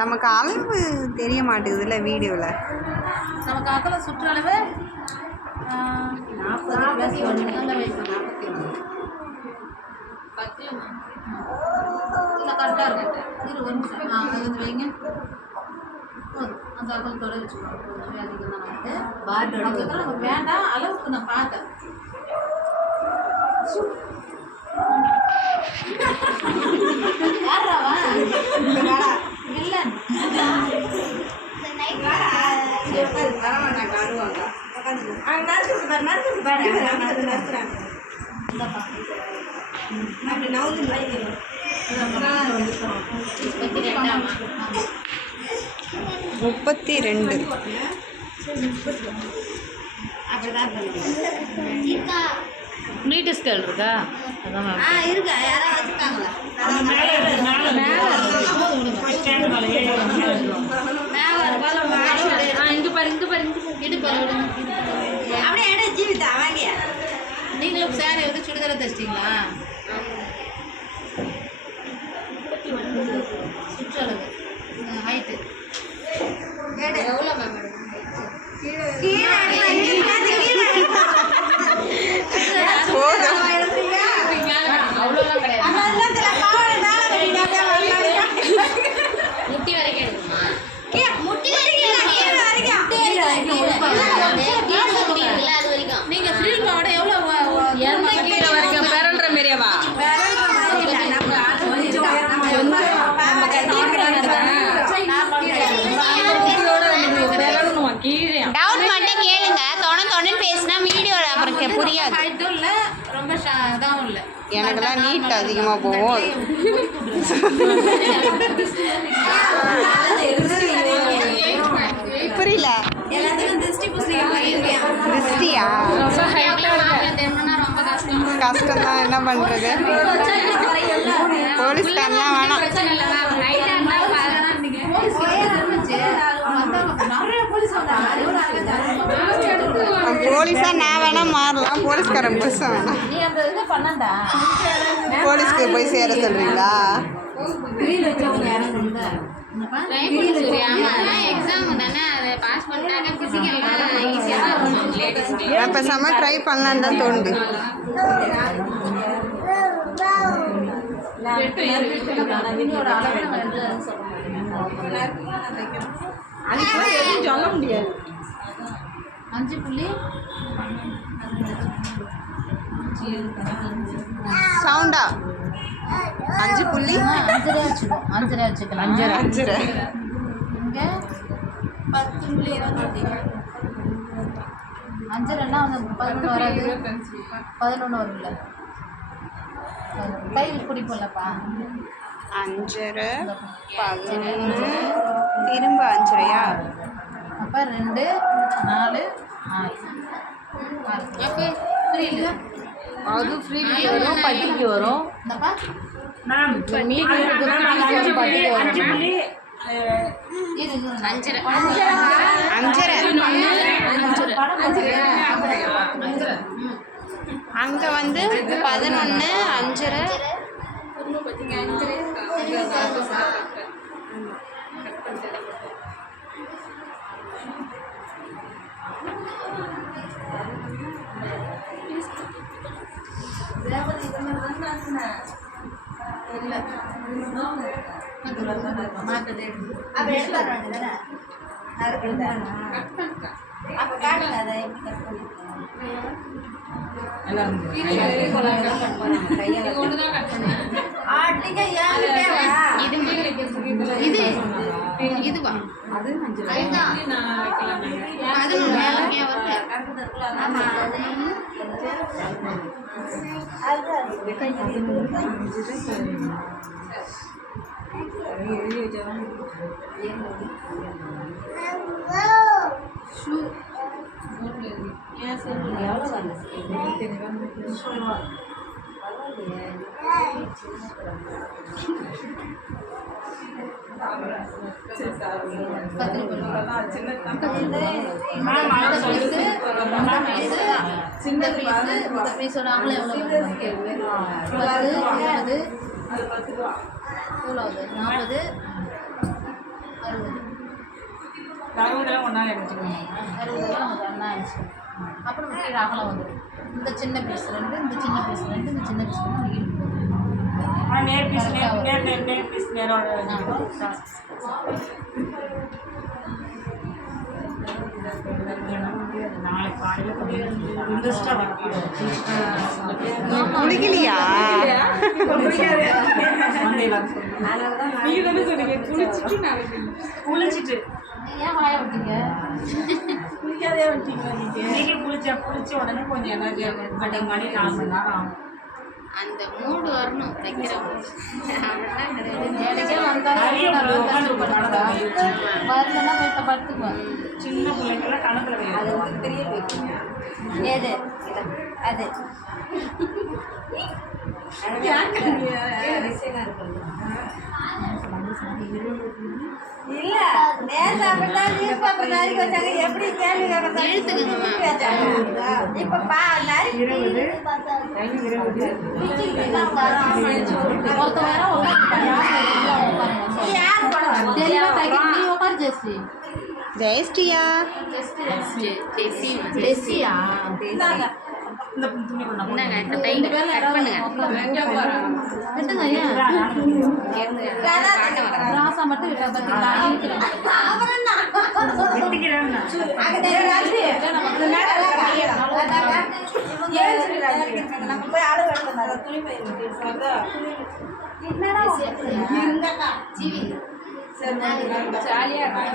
நமக்கு அளவு தெரிய மாட்டேங்குதுல்ல வீடியோவில். நமக்கு அகல சுற்றளவு 40 கரெக்டாக இருக்கும். இது ஒரு நிமிஷம் அது வந்து வைங்க. அந்த அகலத்தோட வச்சுக்கோங்க. அதிகம் தான் நமக்கு அதுக்கப்புறம் நமக்கு வேண்டாம். அளவுக்கு நான் பார்த்தேன். யாராவா இல்லை முப்பத்தி ரெண்டு. மீட்டர் ஸ்கேல் இருக்கா? இருக்கா? யாராவது வச்சுருக்காங்களா? அப்படியே இட ஜீவிதா வாங்கிய. நீங்களும் சாரி வந்து சுடிதார தைச்சிட்டிங்களா? சுற்றளவு ஹைட்டு எவ்வளோ மேம்? முட்டி வரைக்கும் எடுக்குமா? நீங்க ஃப்ரீல் பாவோட எவ்வளோ வரைக்கும் பெறன்ற மாரியவா? டவுட் மட்டும் கேளுங்க. தொண்ணு பேசினா வீடியோல அப்புறம் புரியாது. ரொம்ப இதாகவும் இல்லை. எனக்கெல்லாம் நீட் அதிகமாக போகும். புரியல. திருஷ்டியா? கஷ்டம் தான். என்ன பண்ணுறது? போலீஸ்காரெலாம் வேணாம். போலீஸா நான் வேணா மாறலாம். போலீஸ்காரன் புதுசா வேணாம். போலீஸ்க்கு போய் சேர சொல்றீங்களா? பேசாம ட்ரை பண்ணலான்னு தான் தோணுது. சொல்ல முடியாது. 5 புள்ளி சவுண்டா 5 புள்ளி 5 வச்சுக்கலாம். 5 வச்சுக்கலாம். 5 இங்கே 10.28. 5 வந்து 11 வராது. 11 வரும்ல. கையில் பிடிப்போம்லப்பா. 5 11 திரும்ப 5யா? அப்போ 2 4 6 புரியல. அது ஃப்ரீக்கு வரும், பட்டிக்கு வரும். என்னப்பா மீதி பட்டிக்கு வரும். இது 5 அங்கே வந்து 11 5 இதுவா? இந்த பீஸோட அகலம் எவ்வளோ 10, 20, எவ்வளோ 40, 60, 60 ஒன்றா அடிச்சுக்கணும். அப்புறம் கீழே அகலம் வந்துடும். இந்த சின்ன பீஸ் 2, இந்த சின்ன பீஸ் 2, இந்த சின்ன பீஸ் 2 நேர் பீஸ் நேரோட நாளைக்கு காலையில் கொஞ்சம் இன்ட்ரெஸ்டாக குளிக்கலையா? குளிச்சுட்டு ஏன் வாய விட்டீங்க? குளிக்காதே விட்டீங்க நீங்கள் குளிச்ச உடனே கொஞ்சம் எனர்ஜி கட்டிங் பண்ணி 4 மணி நேரம் ஆகும். அந்த மூடு வரணும் தைக்கிறவங்க. அப்படிலாம் கிடையாது. எனக்கே வந்தாலும் வரலன்னா போய் படுத்துக்குவேன். சின்ன பிள்ளைங்களாம் கணக்கில் அது உங்களுக்கு தெரிய வைக்கீங்க. ஏது அது இல்ல நேத்து அப்படிதான் நியூஸ் பேப்பர் நறுக்கி வச்சாங்க. எப்படி கேள்வி இப்ப ஜெயஸ்ரீயா? ஜெஸ்ஸியா? இந்த துணி கொண்டா என்னங்க இந்த டைம் கட் பண்ணுங்க. ராசா மட்டும் என்னடா